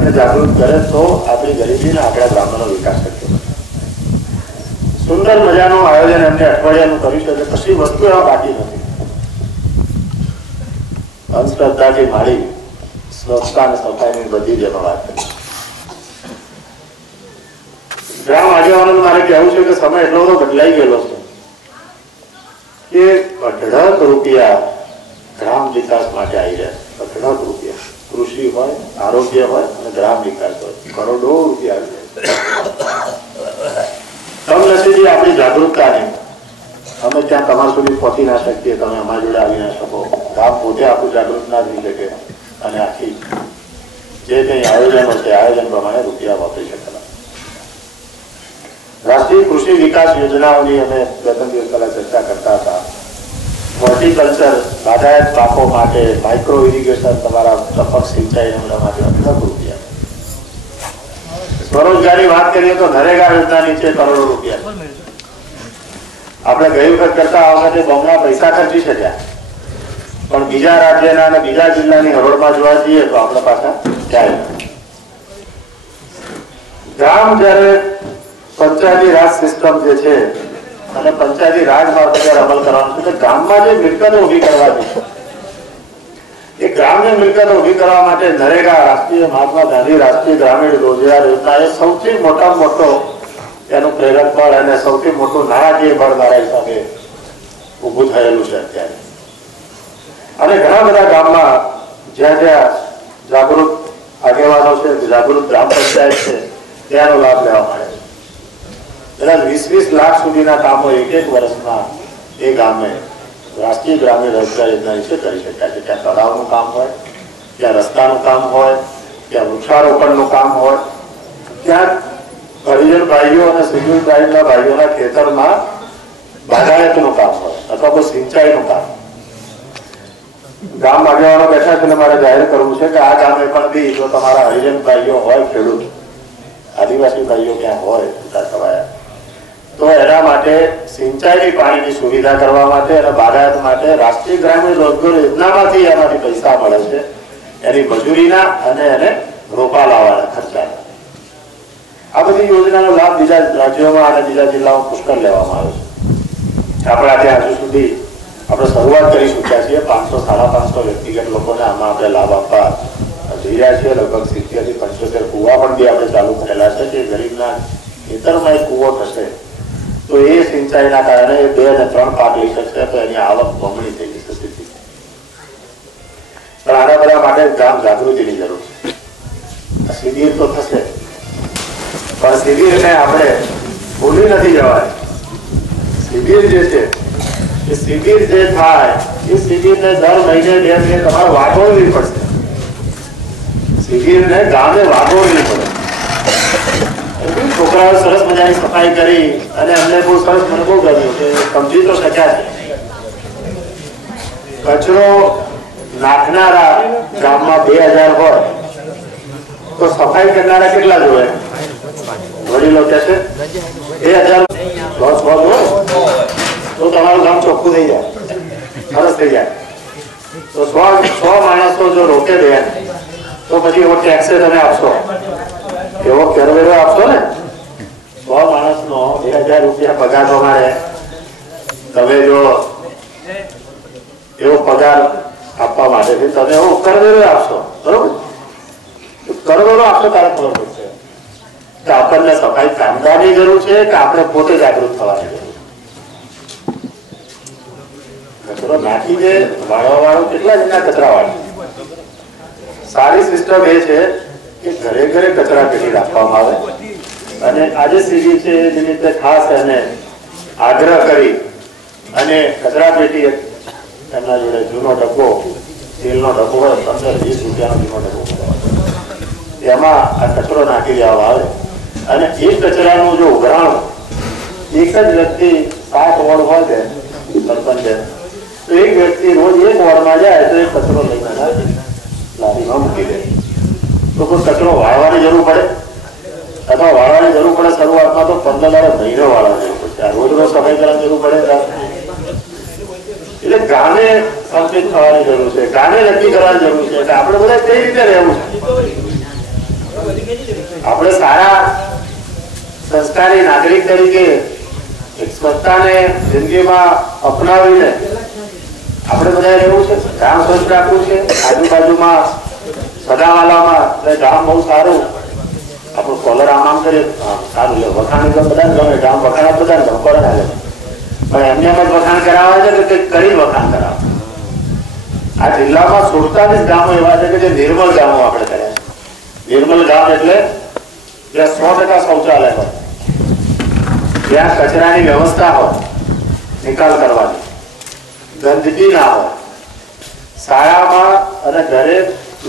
અને જાગૃત કરે તો આપણી ગરીબીના આપણા ગામનો વિકાસ શક્ય બને. સુંદર મજાનું આયોજન એમને અઠવાડિયાનું કર્યું છે. એટલે કશી વસ્તુ એમાં બાકી નથી. અંધશ્રદ્ધાથી મારી સ્વચ્છતા અને સફાઈની બધી જ એમાં વાત કરી. ગ્રામ આગેવાનો મારે કહેવું છે કે સમય એટલો બધો બદલાઈ ગયેલો છે કે અઢળક રૂપિયા ગ્રામ વિકાસ માટે આવી રહ્યા છે. અઢળક રૂપિયા કૃષિ હોય, આરોગ્ય હોય અને ગ્રામ વિકાસ હોય, કરોડો રૂપિયા આવી જાય. કમનસીબી આપણી જાગૃતતાની અમે ત્યાં તમારા સુધી પહોંચી ના શકીએ, તમે અમારી જોડે આવી ના શકો. ગામ પોતે આપણું જાગૃત ના થઈ શકે અને આખી જે કંઈ આયોજનો છે આયોજન પ્રમાણે રૂપિયા વાપરી શકેલા. રાષ્ટ્રીય કૃષિ વિકાસ યોજનાઓની અમે બે ત્રણ દિવસ પહેલા ચર્ચા કરતા હતા. હોર્ટિકલ્ચર બાગાયત પાકો માટે, માઇક્રો ઇરિગેશન, તમારા ટપક સિંચાઈ માટે અઢળક રૂપિયા. સ્વરોજગારી વાત કરીએ તો નરેગા યોજના નીચે કરોડો રૂપિયા. આપણે ગઈ વખત કરતા આ વખતે બમણા પૈસા ખર્ચી શક્યા, પણ બીજા રાજ્યના અને બીજા જિલ્લાની હરોળમાં જોવા જઈએ તો આપણા પાછા ક્યાંય ગામ જયારે પંચાયતી રાજ સિસ્ટમ જે છે અને પંચાયતી રાજ મારફતે અમલ કરવાનો છે, ગામમાં જે મિલકતો ઉભી કરવાની એ ગ્રામ્ય મિલકતો ઉભી કરવા માટે નરેગા, રાષ્ટ્રીય મહાત્મા ગાંધી રાષ્ટ્રીય ગ્રામીણ રોજગાર યોજના એ સૌથી મોટા મોટો એનું પ્રેરક બળ અને સૌથી મોટું નાણાકીય બળ મારા હિસાબે ઉભું થયેલું છે અત્યારે. અને ઘણા બધા ગામમાં જ્યાં જ્યાં જાગૃત આગેવાનો છે, જાગૃત ગ્રામ પંચાયત છે, ત્યાંનો લાભ લેવા મળે છે. કદાચ 20-20 લાખ સુધીના કામો એક વર્ષમાં એ ગામે રાષ્ટ્રીય ગ્રામીણ રોજગાર યોજના વિશે કરી શકાય છે. ત્યાં તળાવનું કામ હોય, ત્યાં રસ્તાનું કામ હોય, ત્યાં વૃક્ષારોપણનું કામ હોય, ત્યાં હરિજન ભાઈઓ અને શેડ્યુલ ટ્રાઇબના ભાઈઓના ખેતરમાં બાગાયતનું કામ હોય અથવા કોઈ સિંચાઈનું કામ. ગામ આગેવાનો બેઠા છે, મારે જાહેર કરવું છે કે આ ગામે પણ બી જો તમારા હરિજન ભાઈઓ હોય, ખેડૂત આદિવાસી ભાઈઓ ક્યાં હોય છૂટાછવાયા, તો એના માટે સિંચાઈની પાણીની સુવિધા કરવા માટે અને બાગાયત માટે રાષ્ટ્રીય ગ્રામીણ રોજગાર યોજનામાંથી એમાંથી પૈસા મળે છે, એની મજૂરીના અને એને રોપા લાવવાના ખર્ચાના. આ બધી યોજનાનો લાભ બીજા રાજ્યોમાં અને બીજા જિલ્લાઓમાં પુષ્કળ લેવામાં આવે છે. આપણા ત્યાં હજુ સુધી આપણે શરૂઆત કરી ચૂક્યા છીએ. 500-550 વ્યક્તિગત લોકોને આમાં આપણે લાભ આપવા જઈ રહ્યા છીએ. લગભગ 70 થી 75 કુવા પણ બી આપણે ચાલુ કરેલા છે કે ગરીબના ખેતરમાં એક કુવો થશે તો એ સિંચાઈના કારણે 2 અને 3 પાક લઈ શકશે, તો એની આવક બમણી થઈ જશે. પણ આના બધા માટે ગામ જાગૃતિની જરૂર છે. શિબિર તો થશે, પણ શિબિરને આપણે ભૂલી નથી જવાય. શિબિર જે છે એ શિબિર જે થાય એ શિબિરને દર મહિને 2 મહિને તમારે વાગોળવી પડશે. શિબિરને ગામે વાગોળવી પડે. છોકરાઓ સરસ મજાની સફાઈ કરી અને અમને બહુ સરસ, મને બહુ ગમ્યું કે સમજી તો શક્યા છે. કચરો નાખનારા ગામમાં 2000 હોય તો સફાઈ કરનારા કેટલા જોવે? વડીલો કે છે 2000 તો તમારું ગામ ચોખ્ખું થઈ જાય, સરસ થઈ જાય. તો 100 માણસો જો રોકે દે તો પછી એવો ટેક્સ તમે આપશો, એવો કરવેરો આપશો ને. 100 માણસનો 2000 રૂપિયા પગાર પ્રમાણે તમે જો એવો પગાર આપવા માટે તમે એવો કરવેરો આપશો, બરોબર? કરવેરો આપશો ત્યારે ખબર પડશે કે આપણને સફાઈ કામદારની જરૂર છે કે આપણે પોતે જાગૃત થવાની જરૂર. કચરો નાખી દે વાળવા વાળો કેટલા જણા કચરા વાળે. સારી સિસ્ટમ એ છે કે ઘરે ઘરે કચરા પેટી રાખવામાં આવે અને આજે સીધી છે એ નિમિત્તે ખાસ એને આગ્રહ કરી અને કચરા પેટી એમના જોડે જૂનો ડબ્બો, તેલનો ડબ્બો હોય, 15-20 રૂપિયાનો જૂનો ડબ્બો, એમાં આ કચરો નાખી દેવામાં આવે અને એ કચરાનું જો ઉઘરાણું એક જ વ્યક્તિ 7 વોર્ડ હોય છે સરપંચે, તો એક વ્યક્તિ રોજ એક વોર્ડમાં જાય તો એ કચરો લઈને લારીમાં મૂકી દે. તો કોઈ કચરો વાળવાની જરૂર પડે અથવા વાળવાની જરૂર પડે શરૂઆતમાં તો 15 મહિનો વાળવાની જરૂર પડશે. આ રોજ સફાઈ કરવાની જરૂર પડે. એટલે ગામે સંપિત થવાની જરૂર છે, ગામે નક્કી કરવાની જરૂર છે કે આપણે બધા કઈ રીતે રહેવું છે. આપણે સારા સંસ્કારી નાગરિક તરીકે સ્વચ્છતાને જિંદગીમાં અપનાવીને આપણે બધા રહેવું છે, ગામ સ્વચ્છ રાખવું છે, આજુબાજુમાં સદાવાલામાં ગામ બહુ સારું, આપણું કોલર આમ કરીએ સારું છે, વખાણ તો બધા ગમે, ગામ વખાણ બધા ગમે, કોલર હાલે, પણ એમને એમ જ વખાણ કરાવે છે કે કંઈક કરી વખાણ કરાવે. આ જિલ્લામાં 47 ગામો એવા છે કે જે નિર્મલ ગામો આપણે કર્યા છે. નિર્મલ ગામ એટલે જ્યાં 100% શૌચાલય હોય, જ્યાં કચરાની વ્યવસ્થા હોય, નિકાલ કરવાની, ગંદકી ના હોય, શાળામાં અને ઘરે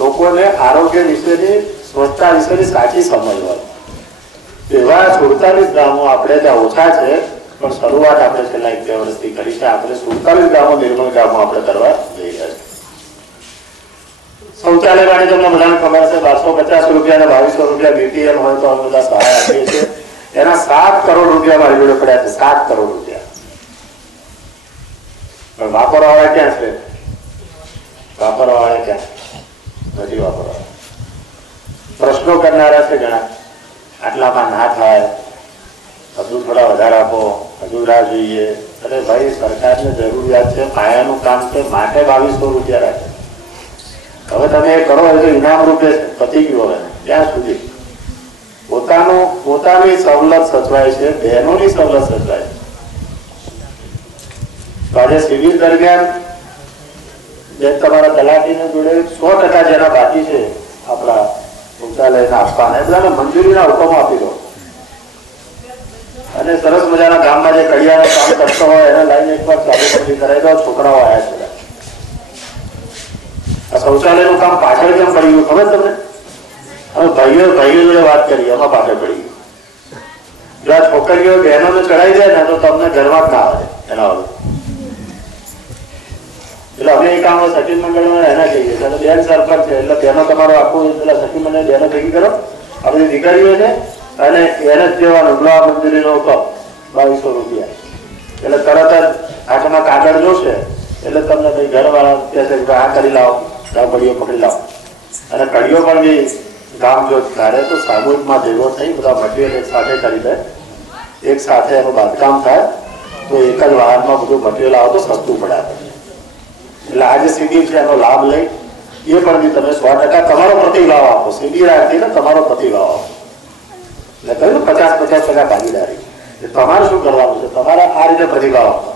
લોકોને આરોગ્ય વિશેની, સ્વચ્છતા વિશેની સાચી સમજ હોય, એવા 47 ગામો આપણે ત્યાં ઓછા છે, પણ શરૂઆત આપણે છેલ્લા 1-2 વર્ષથી કરી છે. આપણે 47 ગામો નિર્મળ ગામો આપણે કરવા જઈ રહ્યા છે. શૌચાલય માટે તમને બધાને ખબર છે, 1250 રૂપિયા અને 2200 રૂપિયા BTL હોય તો અમે બધા સહાય આપીએ છીએ. એના 7 કરોડ રૂપિયા મારી જોડે પડ્યા છે, 7 કરોડ રૂપિયા. પણ વાપરવાવાળા ક્યાં છે? વાપરવાવાળા ક્યાં નથી? વાપરવા પ્રશ્નો કરનારા છે ઘણા, આટલામાં ના થાય, હજુ થોડા વધારે આપો, હજુ રાહ જોઈએ. અરે ભાઈ, સરકારને જરૂરિયાત છે, પાયાનું કામ છે, માટે 2200 રૂપિયા રાખે. હવે તમે એ કરો એટલે ઇનામ રૂપે પતી ગયું. હવે ત્યાં સુધી પોતાની સવલત સચવાય છે, બહેનોની સવલત સચવાય છે. તો આજે સિવિલ દરમિયાન જે તમારા તલાટીની જોડે 100% જેના બાકી છે આપણા શૌચાલયને આપવાના, એ બધાને મંજૂરીના હુકમ આપી દો. અને સરસ મજાના ગામમાં જે કડિયાનું કામ કરતો હોય એને લાઈને એકવાર ચાલુ કરાવી દો. છોકરાઓ આવ્યા છે. આ શૌચાલયનું કામ પાછળ કેમ પડી ગયું ખબર તમને? અમે ભાઈઓ જોડે વાત કરી, એમાં પાછળ પડી ગયું. જો આ છોકરીઓ બહેનોને ચડાવી દે ને તો તમને ઘરમાં જ ના આવે એના વગર. એટલે અમે એ કામ સખી મંડળમાં એના કહીએ એટલે બેન સરપંચ છે, એટલે બહેનો તમારો આખું પેલા સખી મંડળ બહેનો ભેગી કરો, આ બધી દીકરીઓ છે, અને એને જ કહેવાનું ગૃહ મંજૂરીનો હુકમ 2200 રૂપિયા. એટલે તરત જ હાથમાં કાગળ જોશે એટલે તમને ભાઈ ઘરવાળા કહેશે કે આ કરી લાવો, કડીઓ પકડી લાવો. અને કડીઓ પણ બી ગામ જો ધારે તો સામૂહિકમાં ભેગો થઈ બધા મટીરિયલ એક સાથે કરી દે, એક સાથે એનું બાંધકામ થાય તો એક જ વાહનમાં બધું મટીરિયલ આવે તો સસ્તું પડે. એટલે આ જે સીડી છે એનો લાભ લઈ એ પણ બી તમે 100% તમારો પ્રતિભાવ આપો. સીડી રાખીને તમારો પ્રતિભાવ આપો. એટલે કહ્યું 50-50% ભાગીદારી. તમારે શું કરવાનું છે? તમારે આ રીતે પ્રતિભાવ આપો.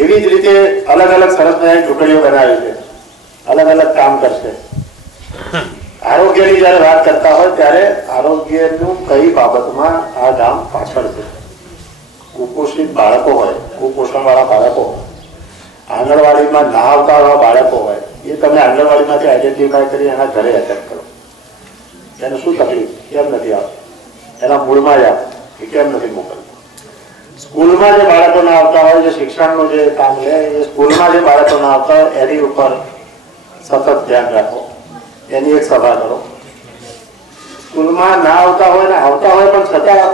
એવી જ રીતે અલગ અલગ સરસ મજાની ટુકડીઓ બનાવી છે, અલગ અલગ કામ કરશે. આરોગ્યની જયારે વાત કરતા હોય ત્યારે આરોગ્યનું કઈ બાબતમાં આ ગામ પાછળ છે. કુપોષિત બાળકો હોય, કુપોષણ વાળા બાળકો હોય, આંગણવાડીમાં ના આવતા એવા બાળકો હોય, એ તમે આંગણવાડીમાંથી આઈડેન્ટિફાય કરી એના ઘરે એટેક કરો. એને શું તકલીફ, કેમ નથી આવતી, એના મૂળમાં જ આવે કે કેમ નથી મોકલતું. સ્કૂલમાં જે બાળકો ના આવતા હોય, જે શિક્ષણનું જે કામ લે, એ સ્કૂલમાં જે બાળકો ના આવતા હોય એની ઉપર સતત ધ્યાન રાખો. એની એક સભા કરો. સ્કૂલમાં ના આવતા હોય ને આવતા હોય પણ છતાં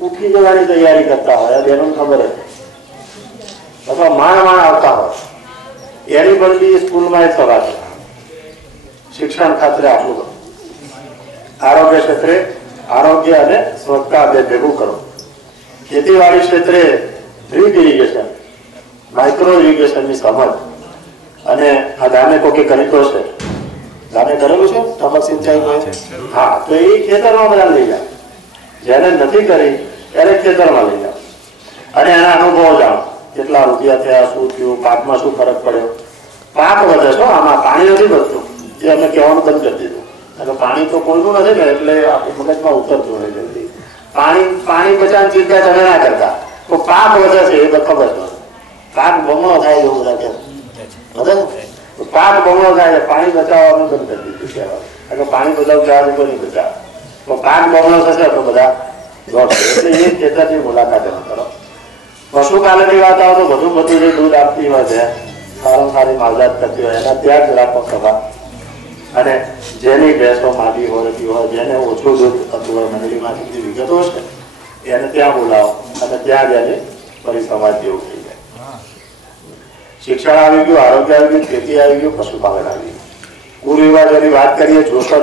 ઉઠી જવાની તૈયારી કરતા હોય, બેનું ખબર હતી, અથવા માણ આવતા હોય એની પણ બી સ્કૂલમાં એક સભા છે. શિક્ષણ ખાતરે આટલું કરો. આરોગ્ય ક્ષેત્રે આરોગ્ય અને સ્વચ્છતા બે ભેગું કરો. ખેતીવાડી ક્ષેત્રે ડ્રીપ ઇરિગેશન, માઇક્રો ઇરિગેશનની સમજ. અને આ ગામે કોકે કરી તો છે, ગામે કરેલું છે ટપક સિંચાઈ કોઈ? હા, તો એ ખેતરમાં બધા લઈ જાય. જેને નથી કરી ત્યારે ખેતરમાં લઈ જાય અને એના અનુભવો જાણો. કેટલા રૂપિયા થયા, શું થયું, પાકમાં શું ફરક પડ્યો. પાક વધે છે, આમાં પાણી નથી વધતું, એ અમે કહેવાનું બંધ કરી દીધું. અને પાણી તો કોઈનું નથી ને, એટલે આપણી મગજમાં ઉતરતું હોય જલ્દી. પાણી બચાવવાની ચિંતા તમે ના કરતા, તો પાક વધે છે એ તો ખબર છે. પાક બમણો થાય એવું રાખે, પાક બમણો થાય, પાણી બચાવવાનું બંધ કરી દીધું કહેવાય. એટલે પાણી બચાવ જવાનું કોઈ નહીં બચાવ, તો પાક બમણો થશે તો બધા દોડશે. એટલે એ ખેતરની મુલાકાત કરો. પશુપાલનની વાત આવે તો બધું જે દૂધ આપતી હોય છે, સારામાં સારી માવજાત કરતી હોય એના ત્યાં જ રાખો સભા. અને જેની ભેંસો માદી હોતી હોય, જેને ઓછું દૂધ થતું હોય, મંડળીમાંથી જે વિગતો છે એને ત્યાં બોલાવો અને ત્યાં જ એની પરિસંવાદ જેવું થઈ જાય. શિક્ષણ આવી ગયું, આરોગ્ય આવી ગયું, ખેતી આવી ગયું, પશુપાલન આવી ગયું. કુલ વિભાજનની વાત કરીએ, જોશો